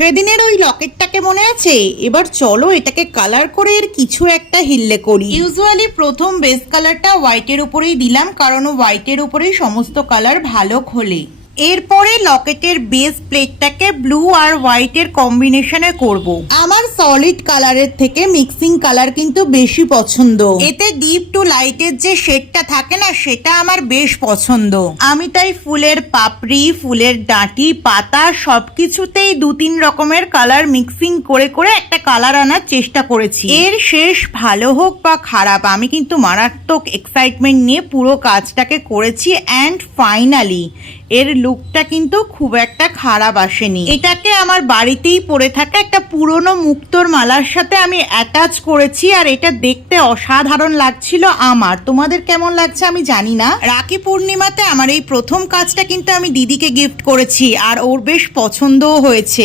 সেদিনের ওই লকেটটাকে মনে আছে? এবার চলো এটাকে কালার করে এর কিছু একটা হিল্লে করি। ইউজুয়ালি প্রথম বেস কালারটা হোয়াইটের উপরেই দিলাম, কারণ হোয়াইটের উপরেই সমস্ত কালার ভালো খোলে। এরপরে লকেটের বেস প্লেটটাকে ব্লু আর হোয়াইটের কম্বিনেশনে করব। আমার সলিড কালারের থেকে মিক্সিং কালার কিন্তু বেশি পছন্দ। এতে ডিপ টু লাইটের যে শেডটা থাকে না, সেটা আমার বেশ পছন্দ। আমি তাই ফুলের পাপড়ি, ফুলের ডাঁটি, পাতা সবকিছুতেই 2-3 রকমের কালার মিক্সিং করে করে একটা কালার আনার চেষ্টা করেছি। এর শেষ ভালো হোক বা খারাপ, আমি কিন্তু মারাত্মক এক্সাইটমেন্ট নিয়ে পুরো কাজটাকে করেছি। অ্যান্ড ফাইনালি এর লুকটা কিন্তু খুব একটা খারাপ আসেনি। এটাকে আমার বাড়িতেই পড়ে থাকা একটা পুরনো মুক্তোর মালার সাথে আমি অ্যাটাচ করেছি, আর এটা দেখতে অসাধারণ লাগছিল আমার। তোমাদের কেমন লাগছে আমি জানি না। রাখি পূর্ণিমাতে আমার এই প্রথম কাজটা কিন্তু আমি দিদিকে গিফট করেছি, আর ওর বেশ পছন্দও হয়েছে।